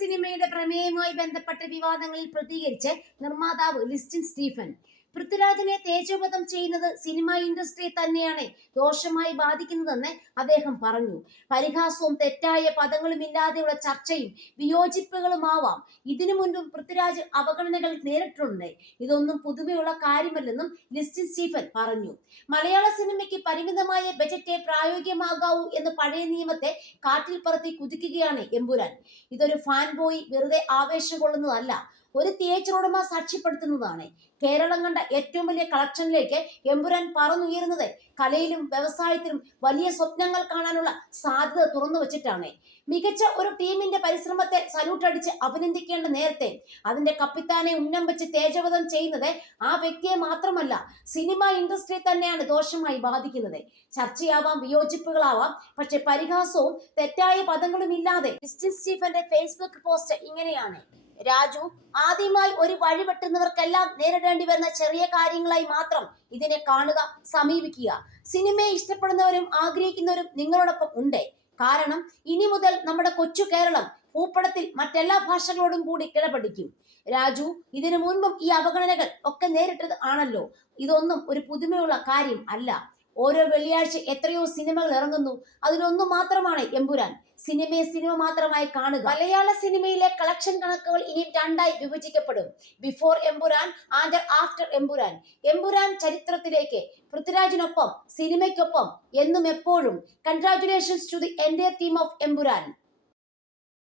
സിനിമയുടെ പ്രമേയവുമായി ബന്ധപ്പെട്ട വിവാദങ്ങളിൽ പ്രതികരിച്ച് നിർമ്മാതാവ് ലിസ്റ്റിൻ സ്റ്റീഫൻ. പൃഥ്വിരാജിനെ തേജോവധം ചെയ്യുന്നത് സിനിമ ഇൻഡസ്ട്രിയെ തന്നെയാണ് ദോഷമായി ബാധിക്കുന്നതെന്ന് അദ്ദേഹം പറഞ്ഞു. പരിഹാസവും തെറ്റായ പദങ്ങളും ഇല്ലാതെയുള്ള ചർച്ചയും വിയോജിപ്പുകളുമാവാം. ഇതിനു മുൻപും പൃഥ്വിരാജ് അവഗണനകൾ നേരിട്ടുണ്ട് ഇതൊന്നും പുതുമയുള്ള കാര്യമല്ലെന്നും ലിസ്റ്റിൻ സ്റ്റീഫൻ പറഞ്ഞു. മലയാള സിനിമയ്ക്ക് പരിമിതമായ ബജറ്റ് പ്രായോഗികമാകാവൂ എന്ന പഴയ നിയമത്തെ കാറ്റിൽ പറത്തി കുതിക്കുകയാണ് എമ്പുരാൻ. ഇതൊരു ഫാൻ ബോയ് വെറുതെ ആവേശം കൊള്ളുന്നതല്ല. ഒരു തിയേറ്റർ ഉടമ സാക്ഷ്യപ്പെടുത്തുന്നതാണ്. കേരളം കണ്ട ഏറ്റവും വലിയ കളക്ഷനിലേക്ക് എമ്പുരാൻ പറന്നുയരുന്നത് കലയിലും വ്യവസായത്തിലും വലിയ സ്വപ്നങ്ങൾ കാണാനുള്ള സാധ്യത തുറന്നു വെച്ചിട്ടാണ്. മികച്ച ഒരു ടീമിന്റെ പരിശ്രമത്തെ സല്യൂട്ട് അടിച്ച് അഭിനന്ദിക്കേണ്ട നേരത്തെ അതിന്റെ കപ്പിത്താനെ ഉന്നം വെച്ച് തേജവധം ചെയ്യുന്നത് ആ വ്യക്തിയെ മാത്രമല്ല സിനിമ ഇൻഡസ്ട്രി തന്നെയാണ് ദോഷമായി ബാധിക്കുന്നത്. ചർച്ചയാവാം വിയോജിപ്പുകളാവാം പക്ഷെ പരിഹാസവും തെറ്റായ പദങ്ങളും ഇല്ലാതെ ക്രിസ്ത്യൻ സ്റ്റീഫന്റെ ഫേസ്ബുക്ക് പോസ്റ്റ് ഇങ്ങനെയാണ്. രാജു ആദ്യമായി ഒരു വഴി വെട്ടുന്നവർക്കെല്ലാം നേരിടേണ്ടി വരുന്ന ചെറിയ കാര്യങ്ങളായി മാത്രം ഇതിനെ കാണുക സമീപിക്കുക. സിനിമയെ ഇഷ്ടപ്പെടുന്നവരും ആഗ്രഹിക്കുന്നവരും നിങ്ങളോടൊപ്പം ഉണ്ട്. കാരണം ഇനി മുതൽ നമ്മുടെ കൊച്ചു കേരളം ഭൂപടത്തിൽ മറ്റെല്ലാ ഭാഷകളോടും കൂടി കിടപിടിക്കും രാജു ഇതിനു മുൻപും ഈ അവഗണനകൾ ഒക്കെ നേരിട്ടത് ആണല്ലോ. ഇതൊന്നും ഒരു പുതുമയുള്ള കാര്യം അല്ല. ഓരോ വെള്ളിയാഴ്ച എത്രയോ സിനിമകൾ ഇറങ്ങുന്നു. അതിലൊന്നു മാത്രമാണ് എമ്പുരാൻ. സിനിമയെ സിനിമ മാത്രമായി കാണുക. മലയാള സിനിമയിലെ കളക്ഷൻ കണക്കുകൾ ഇനിയും രണ്ടായി വിഭജിക്കപ്പെടും. Before Empuraan and after Empuraan. Empuraan ചരിത്രത്തിലേക്ക് പൃഥ്വിരാജിനൊപ്പം സിനിമയ്ക്കൊപ്പം എന്നും എപ്പോഴും. കൺഗ്രാറ്റുലേഷൻസ് ടു ദി എന്റെ ടീം ഓഫ് എമ്പുരാൻ.